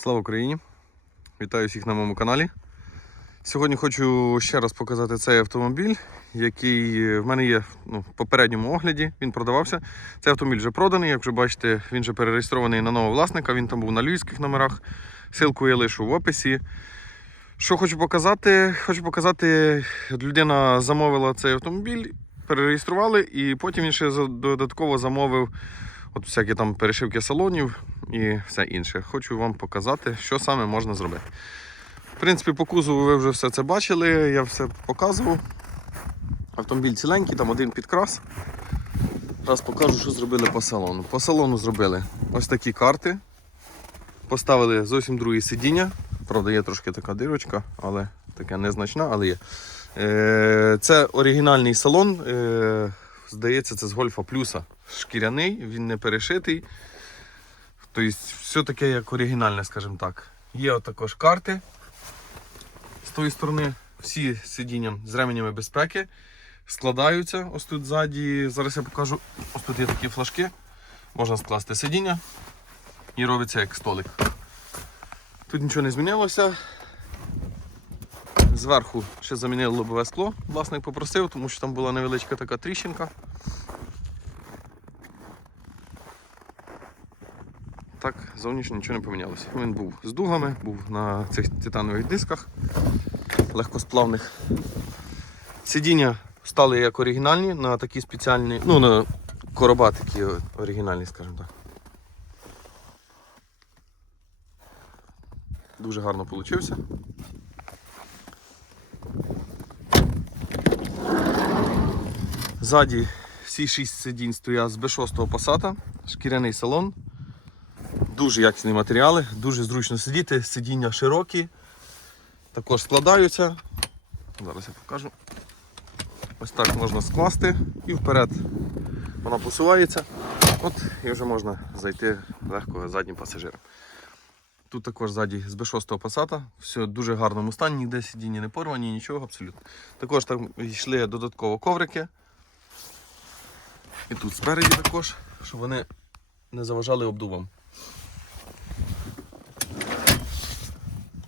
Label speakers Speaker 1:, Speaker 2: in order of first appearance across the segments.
Speaker 1: Слава Україні! Вітаю всіх на моєму каналі. Сьогодні хочу ще раз показати цей автомобіль, який е, в мене є ну, в попередньому огляді. Він продавався. Цей автомобіль вже проданий, як вже бачите, він вже перереєстрований на нового власника. Він там був на львівських номерах. Силку я лишу в описі. Що хочу показати? Хочу показати, людина замовила цей автомобіль, перереєстрували, і потім він ще додатково замовив от всякі там перешивки салонів і все інше. Хочу вам показати, що саме можна зробити. В принципі, по кузову ви вже все це бачили, я все показував. Автомобіль ціленький, там один підкрас. Зараз покажу, що зробили по салону. По салону зробили ось такі карти. Поставили зовсім другі сидіння. Правда, є трошки така дирочка, але така незначна, але є. Е, Це оригінальний салон. Е, Здається, це з Гольфа Плюса. Шкіряний, він не перешитий. Тобто, все таке як оригінальне, скажімо так. Є от також карти. З тої сторони всі сидіння з ременями безпеки складаються. Ось тут ззаді. Зараз я покажу. Ось тут є такі флажки. Можна скласти сидіння і робиться як столик. Тут нічого не змінилося. Зверху ще замінили лобове скло. Власник попросив, тому що там була невеличка така тріщинка. Так, зовнішньо нічого не помінялося. Він був з дугами, був на цих титанових дисках легкосплавних. Сидіння стали як оригінальні на такі спеціальні, ну на короба такі оригінальні, скажімо так. Дуже гарно вийшло. Ззаді всі шість сидінь стоять з B6 Passat, шкіряний салон. Дуже якісні матеріали, дуже зручно сидіти, сидіння широкі, також складаються. Зараз я покажу. Ось так можна скласти і вперед вона посувається. От і вже можна зайти легко заднім пасажиром. Тут також ззаді з B6 Passat, все дуже гарному стані, ніде сидіння не порвані, нічого абсолютно. Також там йшли додатково коврики. І тут спереді також, щоб вони не заважали обдувом.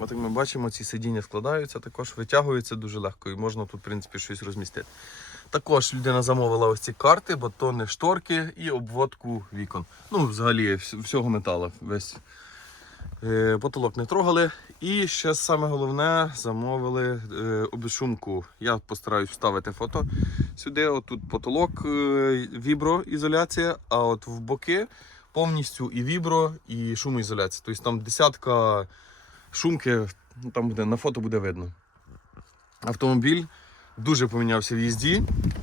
Speaker 1: От як ми бачимо, ці сидіння складаються, також витягуються дуже легко і можна тут, в принципі, щось розмістити. Також людина замовила ось ці карти, батони, шторки і обводку вікон. Ну, взагалі, всього металу. Весь Е, потолок не трогали. І ще саме головне замовили е, обезшумку. Я постараюсь вставити фото сюди.Отут потолок, е, віброізоляція, а от в боки повністю і вібро, і шумоізоляція. Тобто там десятка шумки, ну, там буде, на фото буде видно. Автомобіль дуже помінявся в їзді.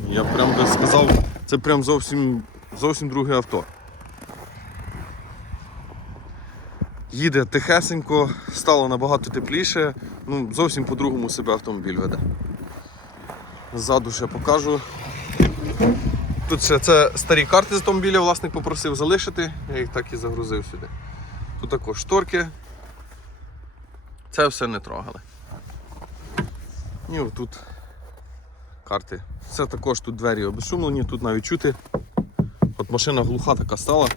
Speaker 1: Я прям би сказав, це прям зовсім, зовсім друге авто. Їде тихесенько, стало набагато тепліше. Ну, зовсім по-другому себе автомобіль веде. Ззаду ще покажу. Тут ще це старі карти з автомобіля, власник попросив залишити, я їх так і загрузив сюди. Тут також шторки. Це все не трогали. І отут карти. Це також тут двері обезшумлені, тут навіть чути. От машина глуха така стала.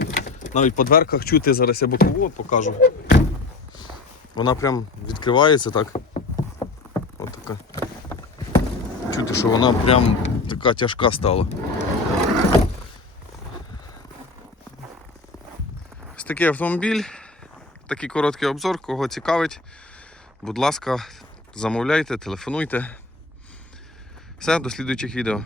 Speaker 1: Навіть по дверках чути, зараз я бокову покажу. Вона прям відкривається так. От така. Чути, що вона прям така тяжка стала. Ось такий автомобіль, такий короткий обзор, кого цікавить. Будь ласка, замовляйте, телефонуйте. Все, до слідуючих відео.